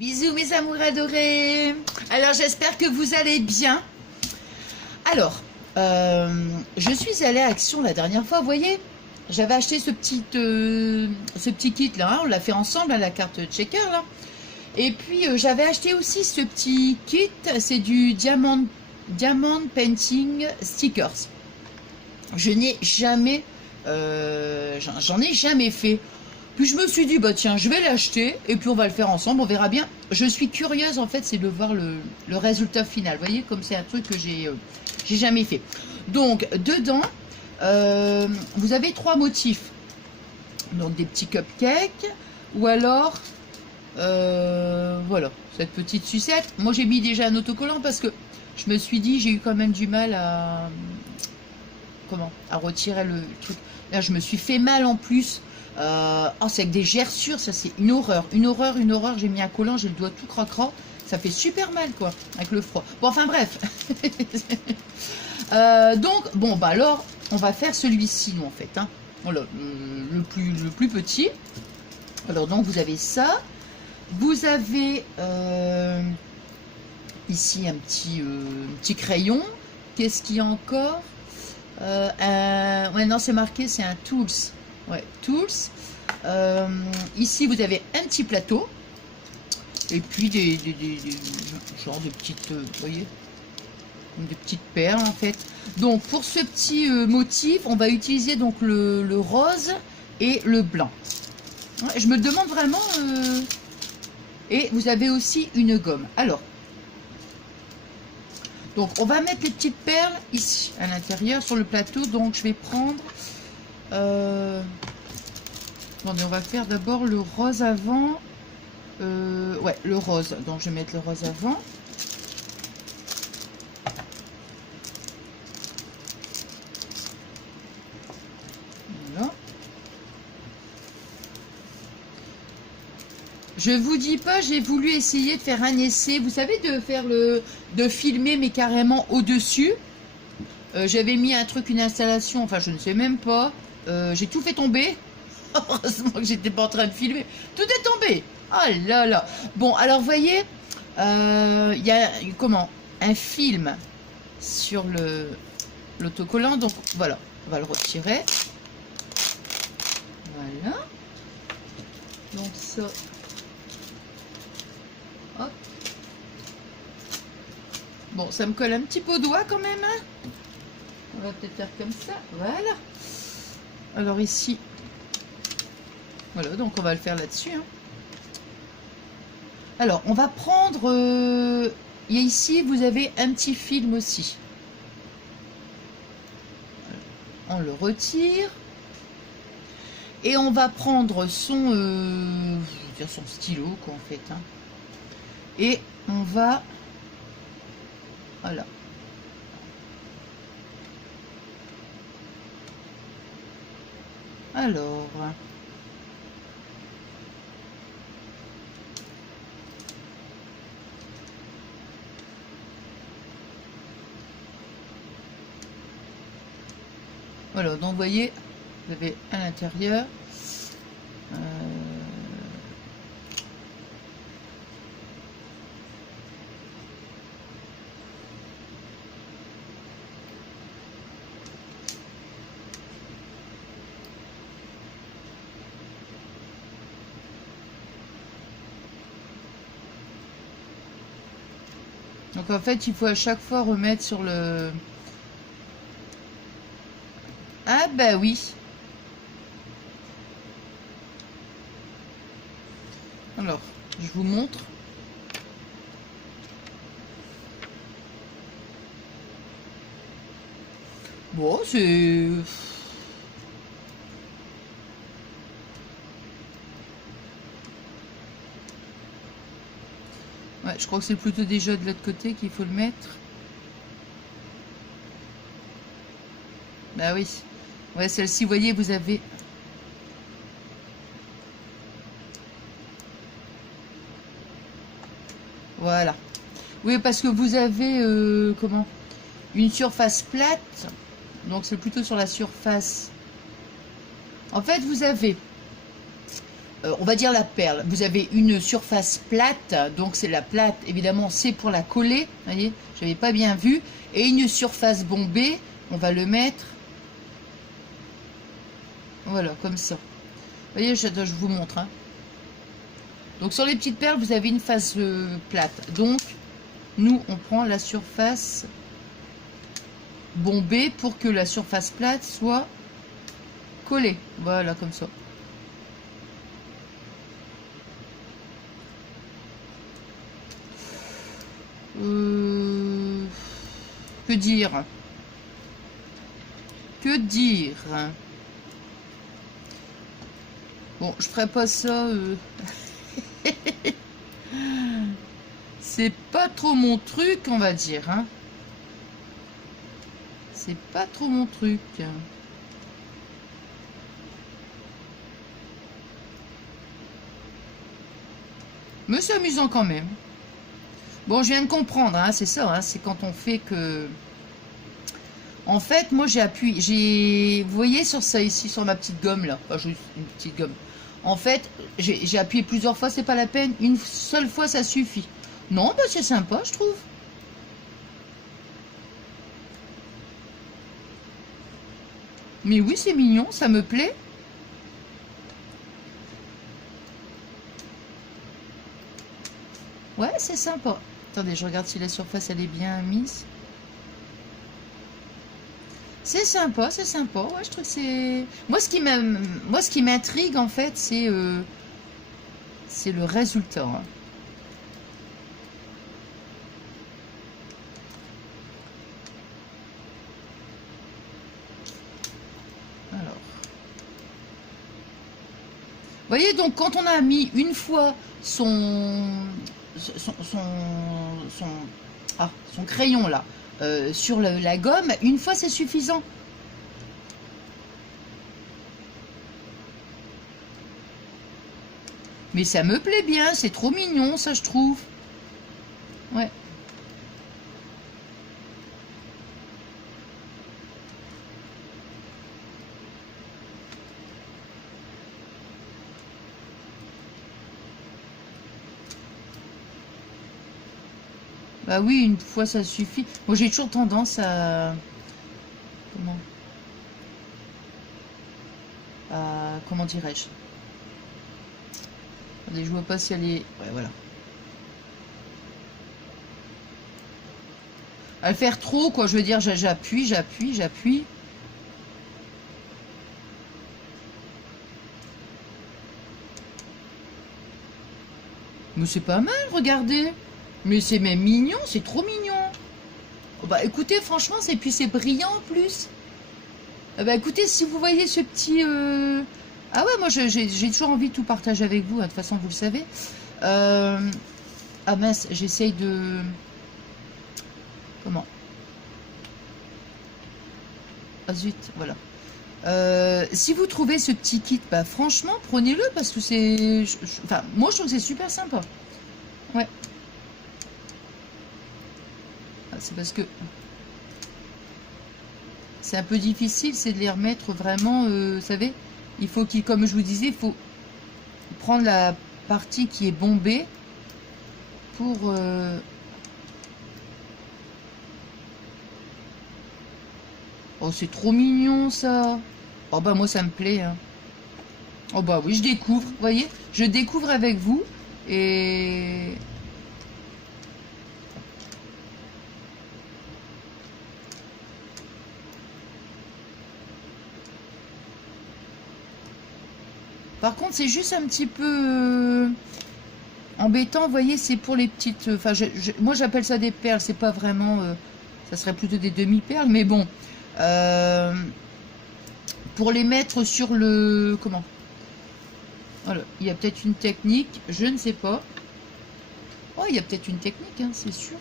Bisous mes amours adorés. Alors j'espère que vous allez bien. Alors, je suis allée à Action la dernière fois, vous voyez. J'avais acheté ce petit kit là, hein, on l'a fait ensemble à la carte checker là. Et puis j'avais acheté aussi ce petit kit, c'est du Diamond Painting Stickers. Je n'ai jamais, j'en ai jamais fait. Puis je me suis dit, bah tiens, je vais l'acheter et puis on va le faire ensemble, on verra bien. Je suis curieuse en fait, c'est de voir le résultat final. Vous voyez, comme c'est un truc que j'ai jamais fait. Donc, dedans, vous avez 3 motifs. Donc, des petits cupcakes ou alors, voilà, cette petite sucette. Moi, j'ai mis déjà un autocollant parce que je me suis dit, j'ai eu quand même du mal à retirer le truc. Là, je me suis fait mal en plus. Oh, c'est avec des gerçures, ça c'est une horreur, une horreur, une horreur. J'ai mis un collant, j'ai le doigt tout cracra, ça fait super mal quoi, avec le froid. Bon, enfin bref. Donc, bon, bah alors, on va faire celui-ci, nous en fait. Hein. Voilà, le plus petit. Alors, donc, vous avez ça. Vous avez ici un petit crayon. Qu'est-ce qu'il y a encore ouais, non, c'est marqué, c'est un Tools. Ouais, Tools. Ici, vous avez un petit plateau. Et puis des genre de petites, vous voyez, des petites perles en fait. Donc, pour ce petit motif, on va utiliser donc le rose et le blanc. Ouais, je me demande vraiment... Et vous avez aussi une gomme. Alors, donc on va mettre les petites perles ici, à l'intérieur, sur le plateau. Donc, je vais prendre... Attendez, on va faire d'abord le rose avant. Ouais, le rose. Donc, je vais mettre le rose avant. Voilà. Je vous dis pas, j'ai voulu essayer de faire un essai. Vous savez, de filmer, mais carrément au-dessus. J'avais mis un truc, une installation. Enfin, je ne sais même pas. J'ai tout fait tomber. Heureusement que j'étais pas en train de filmer. Tout est tombé. Oh là là. Bon, alors, vous voyez, il y a un film sur l'autocollant. Donc, voilà. On va le retirer. Voilà. Donc, ça. Hop. Bon, ça me colle un petit peu au doigt quand même. Hein. On va peut-être faire comme ça. Voilà. Alors, ici. Voilà, donc on va le faire là-dessus. Hein. Alors, on va prendre... et ici, vous avez un petit film aussi. On le retire. Et on va prendre son... je veux dire son stylo, quoi, en fait. Hein. Et on va... Voilà. Alors... Voilà, donc vous voyez, vous avez à l'intérieur donc en fait, il faut à chaque fois remettre sur le... Ah bah oui. Alors, je vous montre. Bon, c'est... Ouais, je crois que c'est plutôt déjà de l'autre côté qu'il faut le mettre. Bah oui. Ouais, celle-ci, vous voyez, vous avez... Voilà. Oui, parce que vous avez, une surface plate. Donc, c'est plutôt sur la surface. En fait, vous avez on va dire la perle. Vous avez une surface plate, donc c'est la plate, évidemment, c'est pour la coller. Vous voyez, je n'avais pas bien vu. Et une surface bombée, on va le mettre. Voilà, comme ça. Vous voyez, je vous montre. Hein. Donc sur les petites perles, vous avez une face plate. Donc, nous, on prend la surface bombée pour que la surface plate soit collée. Voilà, comme ça. Que dire? Que dire? Bon, je ferai pas ça. C'est pas trop mon truc, on va dire. Hein. C'est pas trop mon truc. Mais c'est amusant quand même. Bon, je viens de comprendre, hein, c'est ça. Hein, c'est quand on fait que... En fait, moi, j'ai appuyé... Vous voyez sur ça ici, sur ma petite gomme, là. Enfin, juste une petite gomme. En fait, j'ai appuyé plusieurs fois, c'est pas la peine. Une seule fois, ça suffit. Non, bah c'est sympa, je trouve. Mais oui, c'est mignon, ça me plaît. Ouais, c'est sympa. Attendez, je regarde si la surface, elle est bien mise. C'est sympa, c'est sympa. Ouais, je trouve que c'est... Moi, ce qui m'intrigue, en fait, c'est le résultat. Hein. Alors. Vous voyez, donc, quand on a mis une fois son crayon, là, sur la gomme, une fois, c'est suffisant. Mais ça me plaît bien, c'est trop mignon, ça, je trouve. Ouais. Bah oui, une fois, ça suffit. Moi, j'ai toujours tendance à... Comment dirais-je? Attendez, je vois pas si elle est... Ouais, voilà. À le faire trop, quoi. Je veux dire, j'appuie. Mais c'est pas mal, regardez. Mais c'est même mignon, c'est trop mignon. Oh bah écoutez, franchement, c'est brillant en plus. Bah écoutez, si vous voyez ce petit... Ah ouais, moi j'ai toujours envie de tout partager avec vous, hein, de toute façon vous le savez. Ah mince, j'essaye de... Comment? Ah zut, voilà. Si vous trouvez ce petit kit, bah franchement, prenez-le parce que c'est... Enfin, moi je trouve que c'est super sympa. Ouais. Ah, c'est parce que... C'est un peu difficile, c'est de les remettre vraiment, vous savez, il faut qu'il, comme je vous disais, il faut prendre la partie qui est bombée pour... Oh, c'est trop mignon, ça. Oh, bah, moi, ça me plaît. Hein. Oh, bah oui, je découvre, vous voyez, je découvre avec vous, et... Par contre, c'est juste un petit peu embêtant, vous voyez, c'est pour les petites... Enfin, moi, j'appelle ça des perles, c'est pas vraiment... ça serait plutôt des demi-perles, mais bon. Pour les mettre sur le... Comment? Voilà, il y a peut-être une technique, je ne sais pas. Oh, il y a peut-être une technique, hein, c'est sûr.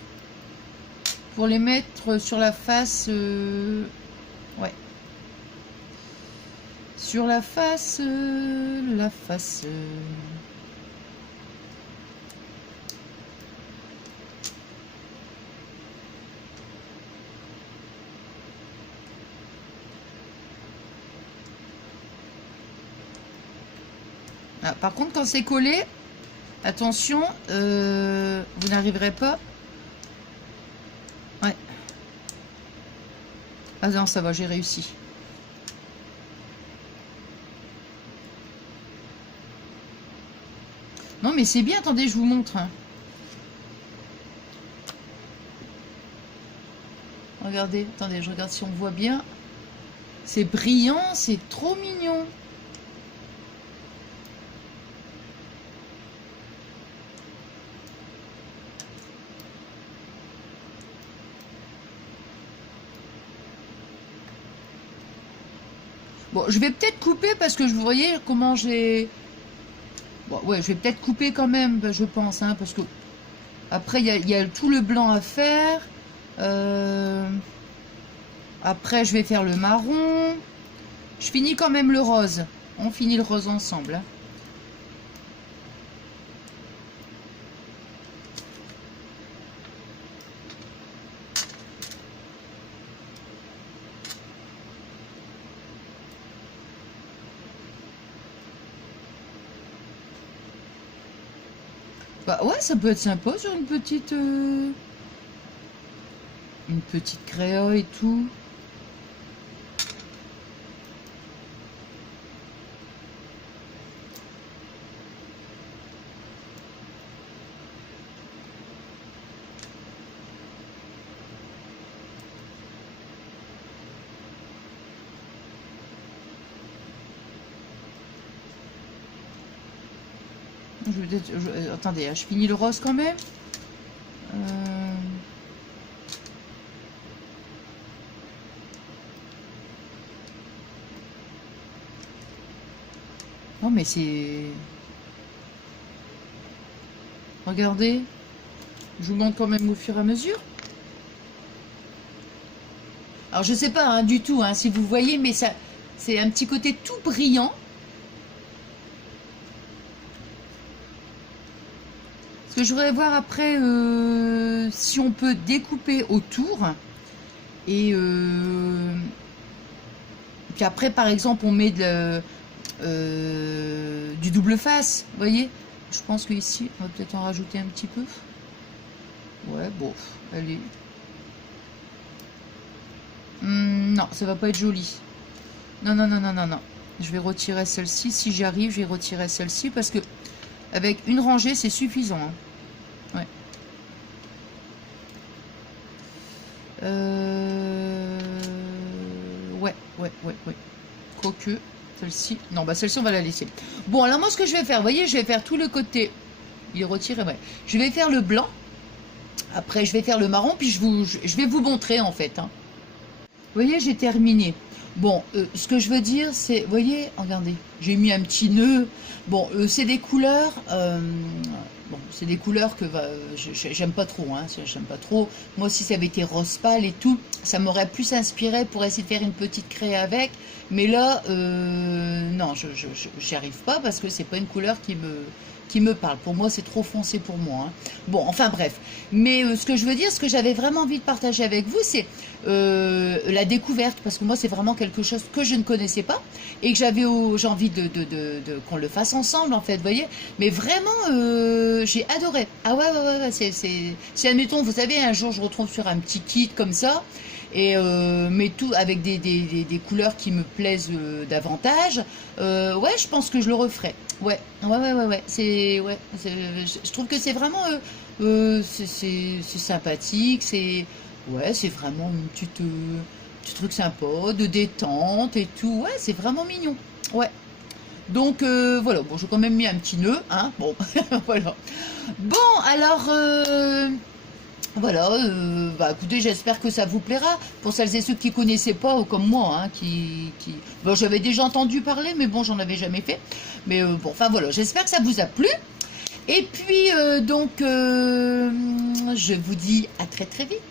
Pour les mettre sur la face... Ouais. Sur la face... la face... Ah, par contre, quand c'est collé, attention, vous n'arriverez pas. Ouais. Ah non, ça va, j'ai réussi. Non, mais c'est bien, attendez, je vous montre. Hein. Regardez, attendez, je regarde si on voit bien. C'est brillant, c'est trop mignon. Bon, je vais peut-être couper parce que vous voyez comment j'ai... Bon, ouais, je vais peut-être couper quand même, je pense, hein, parce que... Après, il y a tout le blanc à faire. Après, je vais faire le marron. Je finis quand même le rose. On finit le rose ensemble. Hein. Bah ouais, ça peut être sympa sur une petite créa et tout. Attendez, hein, je finis le rose quand même. Non mais c'est... Regardez. Je vous montre quand même au fur et à mesure. Alors je sais pas hein, du tout hein, si vous voyez, mais ça, c'est un petit côté tout brillant. Ce que je voudrais voir après, si on peut découper autour. Et puis après, par exemple, on met du double face, vous voyez. Je pense qu'ici, on va peut-être en rajouter un petit peu. Ouais, bon, allez. Non, ça va pas être joli. Non, non, non, non, non, non. Je vais retirer celle-ci. Si j'y arrive, je vais retirer celle-ci parce que avec une rangée, c'est suffisant. Hein. Ouais. Ouais. Quoique, celle-ci... Non, bah celle-ci, on va la laisser. Bon, alors moi, ce que je vais faire, vous voyez, je vais faire tout le côté... Il est retiré, ouais. Je vais faire le blanc. Après, je vais faire le marron, puis je vais vous montrer, en fait. Hein. Vous voyez, j'ai terminé. Bon, ce que je veux dire, c'est... Vous voyez, regardez, j'ai mis un petit nœud. Bon, c'est des couleurs... bon, c'est des couleurs que j'aime pas trop. Hein, j'aime pas trop. Moi, si ça avait été rose pâle et tout, ça m'aurait plus inspiré pour essayer de faire une petite craie avec. Mais là, non, j'y arrive pas parce que c'est pas une couleur qui me parle. Pour moi, c'est trop foncé pour moi. Hein. Bon, enfin bref. Mais ce que je veux dire, ce que j'avais vraiment envie de partager avec vous, c'est la découverte. Parce que moi, c'est vraiment quelque chose que je ne connaissais pas et que j'ai envie qu'on le fasse ensemble, en fait, vous voyez. Mais vraiment, j'ai adoré. Ah ouais, c'est admettons, vous savez, un jour, je retrouve sur un petit kit comme ça. Et mais tout avec des couleurs qui me plaisent davantage. Ouais, je pense que je le referai. Ouais. Je trouve que c'est vraiment c'est sympathique. C'est vraiment une petite petit truc sympa de détente et tout. Ouais, c'est vraiment mignon. Ouais. Donc voilà. Bon, j'ai quand même mis un petit nœud. Hein. Bon, voilà. Bon, alors. Voilà, bah écoutez, j'espère que ça vous plaira. Pour celles et ceux qui connaissaient pas, comme moi, hein, bon, j'avais déjà entendu parler, mais bon, j'en avais jamais fait. Mais bon, enfin voilà, j'espère que ça vous a plu. Et puis, donc, je vous dis à très très vite.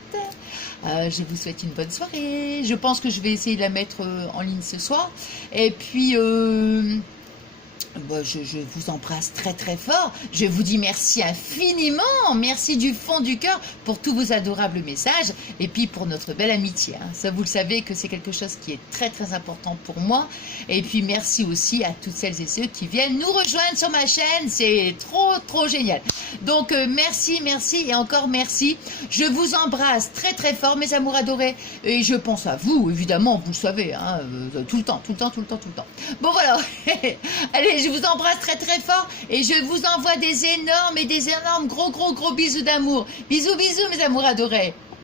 Je vous souhaite une bonne soirée. Je pense que je vais essayer de la mettre en ligne ce soir. Et puis... Bon, je vous embrasse très très fort. Je vous dis merci infiniment. Merci du fond du cœur pour tous vos adorables messages et puis pour notre belle amitié. Hein. Ça, vous le savez que c'est quelque chose qui est très très important pour moi. Et puis merci aussi à toutes celles et ceux qui viennent nous rejoindre sur ma chaîne. C'est trop trop génial. Donc merci, merci et encore merci. Je vous embrasse très très fort, mes amours adorés. Et je pense à vous, évidemment, vous le savez, hein, tout le temps, tout le temps, tout le temps, tout le temps. Bon voilà. Allez, je vous embrasse très très fort et je vous envoie des énormes et des énormes gros bisous d'amour. Bisous, bisous mes amours adorés.